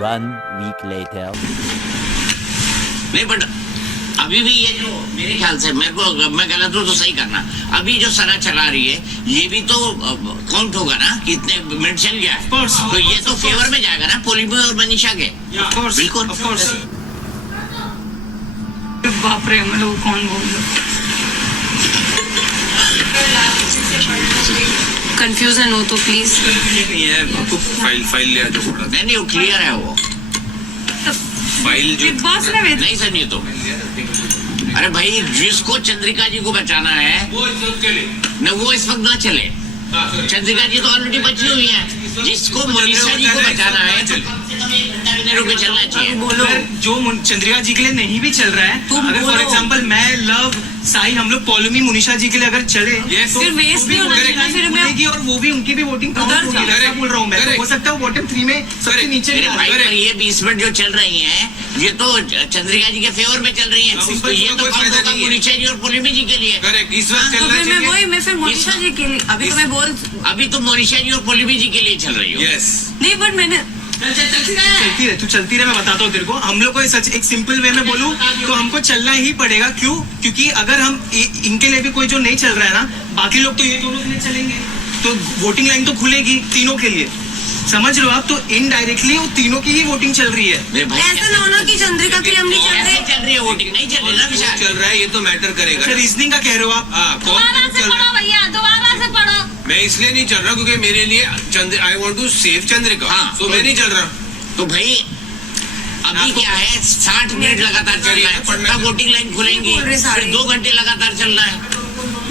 1 week later. नहीं but अभी भी ये जो मेरे ख्याल से मेरे को मैं गलत हूँ तो सही करना, अभी जो सना चला रही है ये भी तो काउंट होगा ना, कितने मिनट चल गया है, तो ये तो फेवर में जाएगा ना पोलिमी और मनीषा के। बिल्कुल बाप रे, हम लोग कौन बोल रहे, कंफ्यूजन हो तो प्लीज। नहीं है आपको फाइल ले आ जो थोड़ा। नहीं वो क्लियर है वो फाइल जो बिग बॉस ने नहीं समझे तो। अरे भाई जिसको चंद्रिका जी को बचाना है न वो इस वक्त ना चले, चंद्रिका जी तो ऑलरेडी बची हुई है, जिसको मनीषा जी को बचाना है तो रुके चलना चाहिए। बोलो जो चंद्रिका जी के लिए नहीं भी चल रहा है, अगर फॉर एग्जांपल मैं लव साई हम लोग पॉलोमी मुनिशा जी के लिए अगर चले तो फिर वेस्ट नहीं होना चाहिए, फिर मैं और वो भी उनकी भी वोटिंग काउंट होगी। ऐसा बोल रहा हूँ मैं, हो सकता है बॉटम 3 में सबसे नीचे मेरे भाई पर ये 20 मिनट जो चल रही हैं ये तो चंद्रिका जी के फेवर में चल रही है, तो ये तो काउंट होगा मुनिषा जी और पोलिमी जी के लिए। इस वक्त चल रहा है मैं फिर मोनिशा जी के लिए अभी तो मोनिशा जी और पोलिमी जी के लिए चल रही हो। यस नहीं, बट मैंने चलती रहे मैं बताता हूँ तेरे को। हम लोग को सच एक सिंपल वे में बोलूँ तो हमको चलना ही पड़ेगा। क्यों? क्योंकि अगर हम इनके लिए भी कोई जो नहीं चल रहा है ना, बाकी लोग तो ये दोनों के लिए चलेंगे तो वोटिंग लाइन तो खुलेगी तीनों के लिए, समझ लो आप। तो इनडायरेक्टली वो तीनों की ही वोटिंग चल रही है। ऐसा ना होना कि चंद्रिका की हम नहीं चल रही है वोटिंग, नहीं चल रही ना विशाल, चल रहा है ये तो मैटर करेगा। अच्छा रीजनिंग का कह रहे हो आप? दोबारा से पढ़ो भैया, दोबारा से पढ़ो। मैं इसलिए नहीं चल रहा क्योंकि मेरे लिए I want to save Chandrika, तो मैं नहीं चल रहा। तो भाई अभी क्या है 60 मिनट लगातार चल रहा है, पटना वोटिंग लाइन खुलेंगी, फिर 2 घंटे लगातार चल रहा है।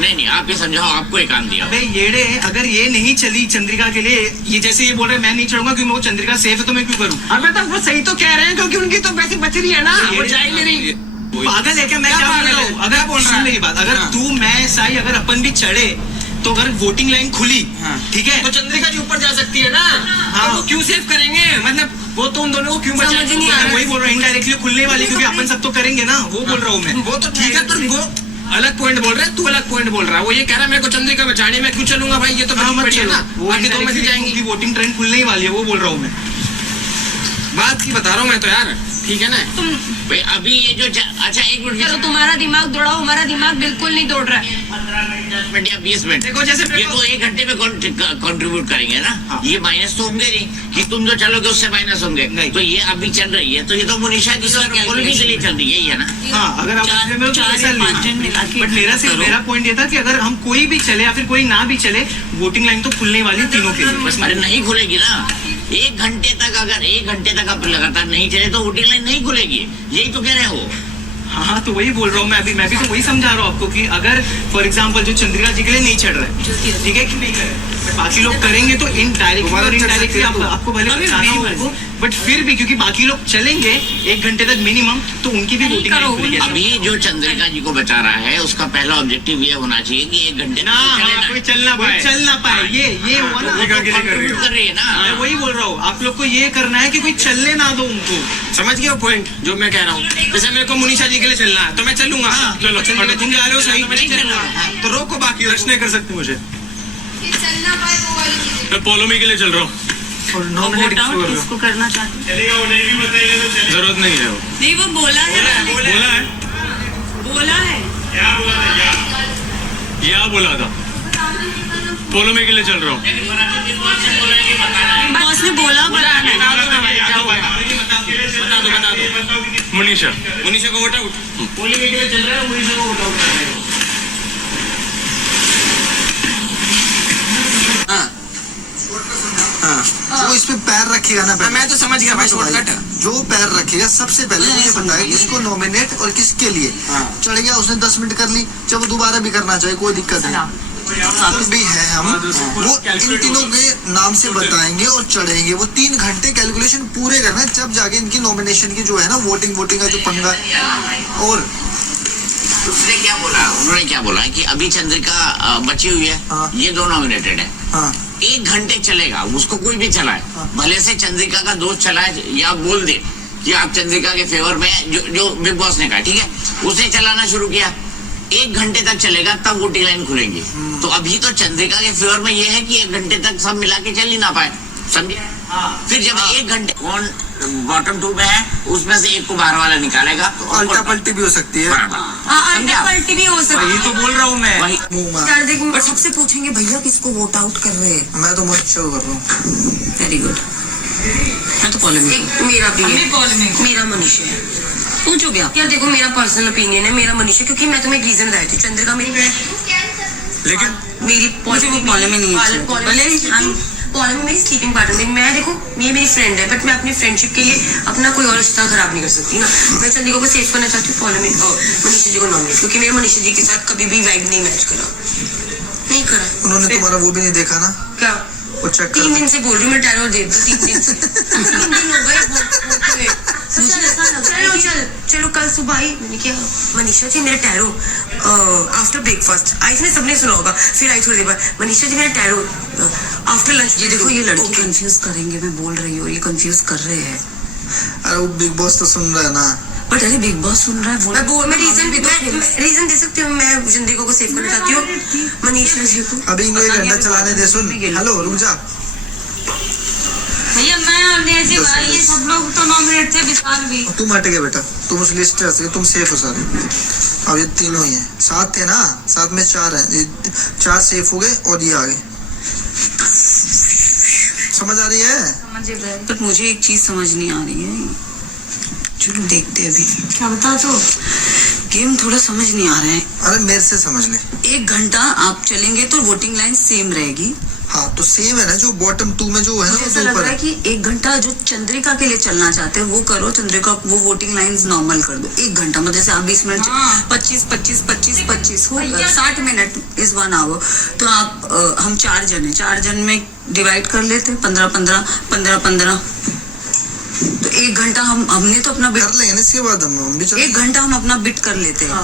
नहीं आप ये समझाओ, आपको एक काम दिया। अबे येड़े, अगर ये नहीं चली चंद्रिका के लिए, ये जैसे ये बोल रहे मैं नहीं चढ़ूंगा क्योंकि वो चंद्रिका सेफ है तो मैं क्यों करूं? अबे तो वो सही तो कह रहे हैं क्योंकि उनकी तो पैसे बच रही है ना, वो जा ही नहीं रही। पागल है क्या? मैं क्या बोल रहा हूँ? अगर सुन मेरी बात, अगर तू मैं साई अगर अपन भी चढ़े तो अगर वोटिंग लाइन खुली, ठीक है, तो चंद्रिका जी ऊपर जा सकती है ना। हाँ। तो वो क्यों सेव करेंगे, मतलब वो तो उन दोनों को क्यों समझ बचाएंगे? नहीं आ रहा। वही बोल रहा हूँ इनडायरेक्टली खुलने वाली, क्योंकि अपन सब तो करेंगे ना, वो बोल रहा हूँ मैं। वो तो ठीक है, पर वो अलग पॉइंट बोल रहा है, तू अलग पॉइंट बोल रहा है। वो ये कह रहा है मेरे को चंद्रिका बचाने में क्यों चलूंगा भाई, ये तो हाँ, मत चलो, वो बाकी तो मैसेज जाएंगी। वोटिंग ट्रेंड खुलने ही वाली है, वो बोल रहा हूँ मैं। बात की बता रहा हूँ मैं तो यार, ठीक है ना। भाई अभी ये जो अच्छा 1 मिनट चलो तुम्हारा दिमाग दौड़ाओ, हमारा दिमाग बिल्कुल नहीं दौड़ रहा है। 10 मिनट या 20 मिनट देखो जैसे ये तो 1 घंटे में कंट्रीब्यूट करेंगे ना। हाँ। ये माइनस तो होंगे नहीं कि तुम जो चलोगे उससे माइनस होंगे, तो ये अभी चल रही है, तो ये तो मुनिषा जी और पोलिमी के लिए चल रही है, यही है ना। हाँ, अगर आप बट मेरा पॉइंट ये था कि अगर हम कोई भी चले या फिर कोई ना भी चले, वोटिंग लाइन तो खुलने वाली तीनों के लिए। बस अरे नहीं खुलेगी ना, 1 घंटे तक, अगर 1 घंटे तक आप लगातार नहीं चले तो वोटिंग लाइन नहीं खुलेगी, यही तो कह रहे हो। हाँ तो वही बोल रहा हूँ मैं भी तो वही समझा रहा हूँ आपको कि अगर फॉर एग्जांपल जो चंद्रिका जी के लिए नहीं चढ़ रहा है, ठीक है कि नहीं करे, बाकी लोग करेंगे तो इनडायरेक्टली आपको भले बचाना हो उनको, बट फिर भी क्योंकि बाकी लोग चलेंगे 1 घंटे तक मिनिमम, तो उनकी भी वोटिंग नहीं खुलेगी। अभी जो चंद्रिका जी को बचा रहा है उसका पहला ऑब्जेक्टिव ये होना चाहिए कि 1 घंटे कोई चल ना पाए, ये हुआ ना, कर रही है ना। मैं वही बोल रहा हूँ, आप लोग को ये करना है कि कोई चलने ना दो उनको। समझ गए वो पॉइंट जो मैं कह रहा हूँ। जैसे मेरे को मुनिषा जी के लिए चलना है तो मैं चलूंगा, चलो तुम जा रहे हो सही, नहीं चल रहा है तो रोको, बाकी प्रश्न नहीं कर सकते मुझे। मैं पोलोमी के लिए चल रहा हूँ, और 9 मिनट किसको करना चाहते? जरूरत नहीं है। वो नहीं, वो बोला है, बोला है क्या बोला था? पोलोमी के लिए चल रहा हूँ। बॉस ने बोला बता दो। मुनीषा को वोट आउट, पोलिंग के लिए चल रहा है, मुनिशा को वोट आउट कर रहे हो। वो इस पे पैर रखेगा ना पहले। मैं तो समझ गया भाई, शॉर्टकट जो पैर रखेगा सबसे पहले मुझे बताया किसको नॉमिनेट और किसके लिए चढ़ गया, उसने 10 मिनट कर ली, जब दोबारा भी करना चाहिए कोई दिक्कत नहीं भी है। हम वो इन तीनों के नाम से बताएंगे और चढ़ेंगे, वो 3 घंटे कैलकुलेशन पूरे करना है, जब जाके इनकी नॉमिनेशन की जो है ना वोटिंग का जो पंगा। और उसने क्या बोला, उन्होंने क्या बोला कि अभी चंद्रिका बची हुई है, ये 2 नॉमिनेटेड है, 1 घंटे चलेगा, उसको कोई भी चलाए, भले से चंद्रिका का दोस्त चलाए या बोल दे कि आप चंद्रिका के फेवर में, जो बिग बॉस ने कहा, ठीक है, उसने चलाना शुरू किया, 1 घंटे तक चलेगा, तब वोटिंग लाइन खुलेंगी। तो अभी तो चंद्रिका के फेवर में ये है कि 1 घंटे तक सब मिला के चल ही ना पाए, समझे? फिर जब 1 घंटे कौन बॉटम 2 में है उसमें से एक को बाहर वाला निकालेगा तो अल्टा पल्टी भी हो सकती है। अल्टा पलटी भी हो सकती वही तो बोल रहा हूँ मैं। वही मुंह मार। है। देख और सबसे पूछेंगे भैया किसको वोट आउट कर रहे हैं। मैं तो मोहित शो कर रहा हूँ। Very good. मैं तो पॉलिमिक मेरा भी है, मेरा मनीष है। पूछोगे आप? यार देखो मेरा पर्सनल ओपिनियन है, मेरा मनीष है, क्योंकि मैं तुम्हें एक रीजन बताई थी। चंद्रिका मेरी लेकिन मेरी मुझे वो पॉलिमिक नहीं है। कॉलम मेरी स्लीपिंग पार्टनर। मैं देखो ये मेरी फ्रेंड है, बट मैं अपनी फ्रेंडशिप के लिए अपना कोई और रिश्ता खराब नहीं कर सकती ना। मैं चंद्रिका को सेव करना चाहती हूँ कॉलम मनीषा जी को नॉमिनेट, क्योंकि मेरे मनीषा जी के साथ कभी भी वाइब नहीं मैच करा, नहीं करा। उन्होंने तुम्हारा वो भी नहीं देखा ना, क्या वो चेक 3 दिन कर। से बोल रही हूँ मैं, टैरो दे दूँ 3 दिन से 3 दिन हो गए होते हुए। मुझे ऐसा लग रहा है कि चलो कल सुबह आई मैंने क्या मनीषा जी मेरे टैरो आफ्टर ब्रेकफास्ट आई, इसने सबने सुना होगा। फिर आई थोड़ी देर बाद मनीषा जी मेरे टैरो आफ्टर लंच। ये देखो ये लड़की कंफ्यूज करेंगे, मैं बोल रही हूँ ये कंफ्यूज कर रहे हैं। अरे वो बिग बॉस तो सुन रहा है ना। बट अरे बिग बॉस सुन रहा है मैं रीजन दे सकती हूँ। मैं जिंदगी को सेव करना चाहती हूँ मनीषा जी को। अभी इनको 1 घंटा चलाने दे। सुन, हेलो रुक जा। भैया मैं और नेजी भाई ये सब लोग तो नॉमिनेट थे, विशाल भी। तुम हट गए बेटा, तुम उस लिस्ट से तुम सेफ हो सारे। अब ये तीनों ही हैं, 7 थे ना, 7 में 4 हैं, ये 4 सेफ हो गए और ये आ गए। समझ आ रही है? बट मुझे एक चीज समझ नहीं आ रही है। चलो देखते हैं अभी क्या बता तो गेम थोड़ा समझ नहीं आ रहा है। अरे मेरे से समझ ले। 1 घंटा आप चलेंगे तो वोटिंग लाइन सेम रहेगी। हाँ तो सेम है ना, जो बॉटम 2 में जो है ना मुझे ऐसा वो लग ऊपर रहा है है। कि 1 घंटा जो चंद्रिका के लिए चलना चाहते हैं वो करो। चंद्रिका वो वोटिंग लाइंस नॉर्मल कर दो। 1 घंटा मतलब जैसे आप 20 मिनट 25 हो 60 मिनट इज 1 आवर। तो आप हम 4 जन है, 4 जन में डिवाइड कर लेते 15 तो 1 घंटा हमने तो अपना कर लेंगे ना, इसके बाद हम भी चलेंगे। 1 घंटा हम अपना बिट कर लेते हैं।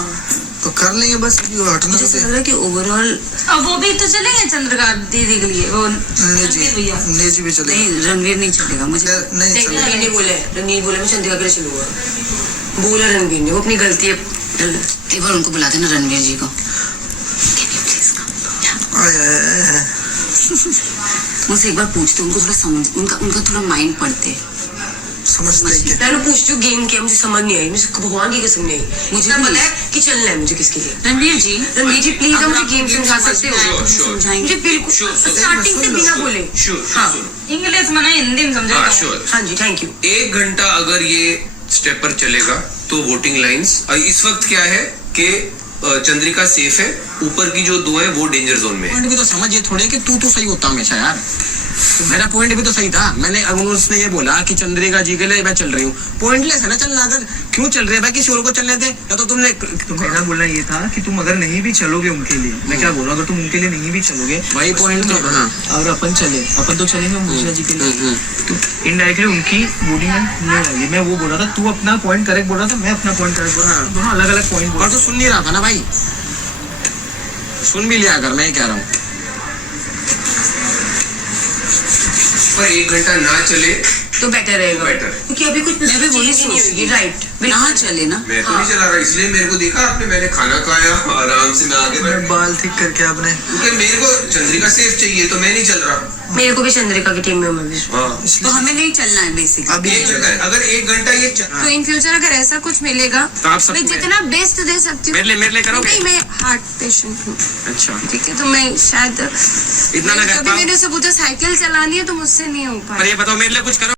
तो कर लेंगे बस, अभी हटना मुझे ऐसा लग रहा है कि ओवरऑल अब वो भी तो चलेंगे चंद्रिका दीदी के लिए। वो नेजी नेजी भी चलेगा। नहीं रणवीर नहीं चलेगा मुझे। नहीं चलेगा। रणवीर ने बोला है, रणवीर बोला मैं चंद्रिका के लिए चलूंगा। बोला रणवीर ने, वो अपनी गलती है। एक बार उनको बुलाते ना रणवीर जी को। आय, आय, आय, आय। मुझसे एक बार पूछते, उनको थोड़ा समझ, उनका थोड़ा माइंड पढ़ते। समझते हैं क्या? मैं पूछती हूँ गेम क्या, मुझे समझ नहीं आई, मुझे भगवान की कसम नहीं आई। मुझे भी पता नहीं। है कि चलना है मुझे किसके लिए। रणवीर जी प्लीज अगर मुझे आप गेम समझा सकते हो। Sure, sure. समझाएंगे। मुझे बिल्कुल स्टार्टिंग से बिना बोले। श्योर हाँ श्योर इंग्लिश में हिंदी में समझा। हाँ श्योर। हाँ जी थैंक यू। 1 घंटा अगर ये स्टेप पर चलेगा तो वोटिंग लाइंस इस वक्त क्या है कि चंद्रिका सेफ है, ऊपर की जो 2 है वो डेंजर जोन में है। पॉइंट भी तो समझ, ये थोड़े कि तू तो सही होता हमेशा यार। मेरा पॉइंट भी तो सही था। मैंने अगर उसने ये बोला कि चंद्रिका जी के लिए मैं चल रही हूँ, पॉइंटलेस है ना चलना। अगर क्यों चल रहे हैं भाई, किसी और को चलने थे। या तो तुमने तो मेरा बोलना ये था कि तुम अगर नहीं भी चलोगे उनके लिए, मैं क्या बोल रहा हूँ, अगर तुम उनके लिए नहीं भी चलोगे भाई पॉइंट तो हाँ। अगर अपन तो चलेंगे मनीषा जी के लिए, तो इनडायरेक्टली उनकी वोटिंग नहीं आएगी। मैं वो बोल रहा था, तू अपना पॉइंट करेक्ट बोल रहा था, मैं अपना पॉइंट करेक्ट बोल रहा था। दोनों अलग अलग पॉइंट बोल और तो सुन नहीं रहा था ना भाई, सुन भी लिया अगर मैं कह रहा हूँ। पर 1 घंटा ना चले तो बेटर रहेगा, बेटर। क्योंकि अभी कुछ मैं भी वही चीज़ नहीं सोच होगी। राइट ना चले ना। मैं तो नहीं चला रहा, इसलिए मेरे को देखा आपने, मैंने खाना खाया आराम से मैं आगे बैठ, बाल ठीक करके आपने। क्योंकि मेरे को चंद्रिका सेफ चाहिए तो मैं नहीं चल रहा। मेरे को भी चंद्रिका की टीम में मैं भी। हाँ तो हमें नहीं चलना है बेसिकली। अभी 1 घंटा, अगर 1 घंटा ये तो इन फ्यूचर अगर ऐसा कुछ मिलेगा तो आप सब मैं जितना बेस्ट दे सकती हूँ। मेरे लिए करोगे? नहीं मैं हार्ट पेशेंट हूँ, अच्छा ठीक है, तो मैं शायद इतना ना कर कभी पाऊँ। मैंने उसे पूछा साइकिल चलानी है तो मुझसे नहीं हो पर पाया। ये बताओ मेरे लिए कुछ करो।